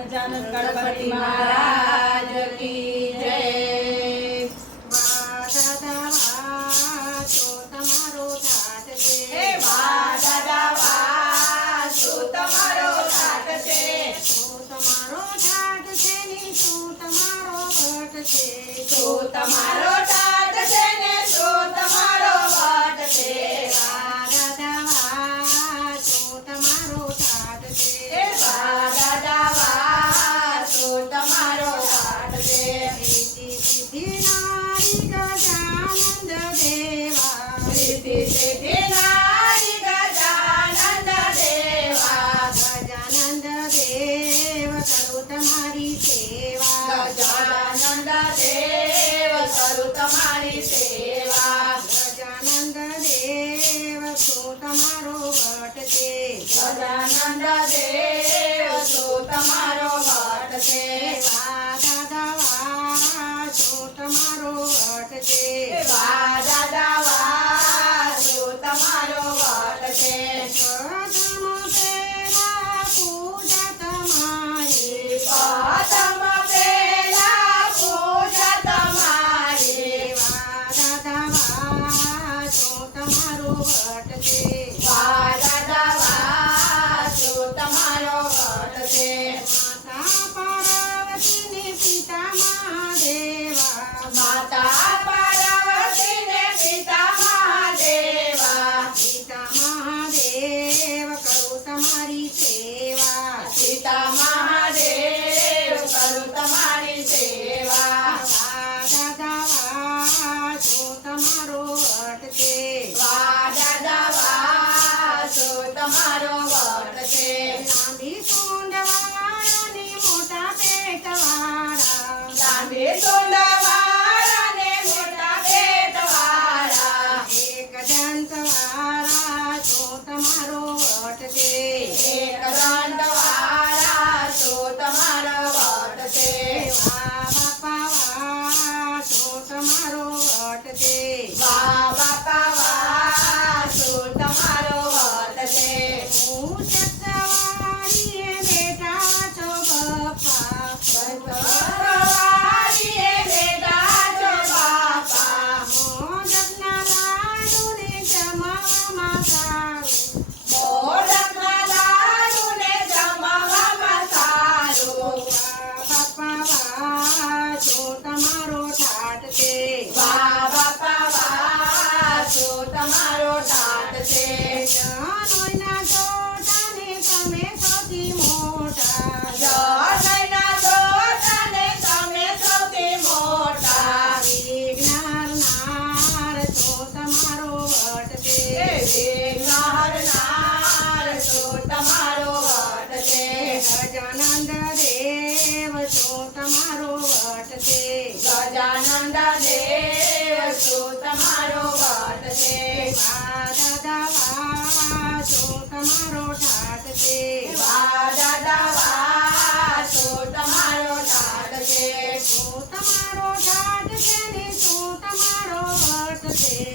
गजानन गणपति महाराज की जय। વાહ દાદા વાહ તો તમારો ઠાઠ છે. હે વાહ દાદા વાહ શું તમારો ઠાઠ છે. શું તમારો ઠાઠ છે ને શું તમારો વટ છે. શું તમારો ઠાઠ છે ને શું તમારો વટ છે. વાહ દાદા વાહ શું તમારો ઠાઠ છે. હે વાહ દાદા વાહ શું તમારો ઠાઠ છે. રીતિ સિદ્ધિ નારી ગજાનંદ દેવા. રીતિ સિદ્ધિ નારી ગજાનંદ દેવા. ગજાનંદ દેવ કરું તમારી સેવા. ગજાનંદ દેવ કરું તમારી સેવા. ગજાનંદ દેવ શું તમારો વટ છે. ગજાનંદ દેવ શું તમારો વટ છે. વાહ દાદા વાહ શું તમારો વટ છે. વાહ દાદા વાહ શું તમારો વટ છે. પ્રથમ પેલા પૂજા તમારી. પ્રથમ પેલા પૂજા તમારી. વાહ દાદા વાહ શું તમારો વટ છે. વાહ દાદા વાહ શું તમારો વટ છે. માતા પાર્વતીને પિતા મહાદેવા. માતા પાર્વતી ને પિતા મહાદેવા. પિતા મહાદેવ કરું તમારી સેવા. પિતા મહાદેવ કરું તમારી સેવા. વાહ દાદા વાહ શું તમારો વટ છે. વાહ દાદા વાહ શું તમારો વટ છે. લાંબી સૂંઢવાળાને મોટા પેટવાળા. લાંબી સૂંઢવાળા ને મોટા પેટવાળા. એક દંતવાળા શું તમારો વટ છે. એક દંડવાળા શું તમારો વટ છે. વાહ બાપા વાહ શું તમારો વટ છે. વાહ બાપા વાહ શું તમારો વટ છે. હું સત્સવાળીએ બેઠા છો બાપા. સત્સવાળીએ બેઠા છો બાપા. મોદકના લાડુને જમવામાં સારું. મોદકના લાડુને જમવામાં સારું. વાહ બાપા વાહ શું તમારો ઠાઠ છે. વાહ બાપા વાહ શું તમારો ઠાઠ છે. જનોઈના જોટાને તમે સૌથી મોટા. જનોઈના જોટાને તમે સૌથી મોટા. વિઘ્નહરનાર શું તમારો વટ છે. વિઘ્નહરનાર શું તમારો વટ છે. ગજાનંદ દેવ શું તમારો વટ છે. ગજાનંદ દેવ શું તમારો વટ છે. વાહ દાદા વાહ શું તમારો ઠાઠ છે. વાહ દાદા વાહ શું તમારો ઠાઠ છે. શું તમારો ઠાઠ છે ને શું તમારો વટ છે.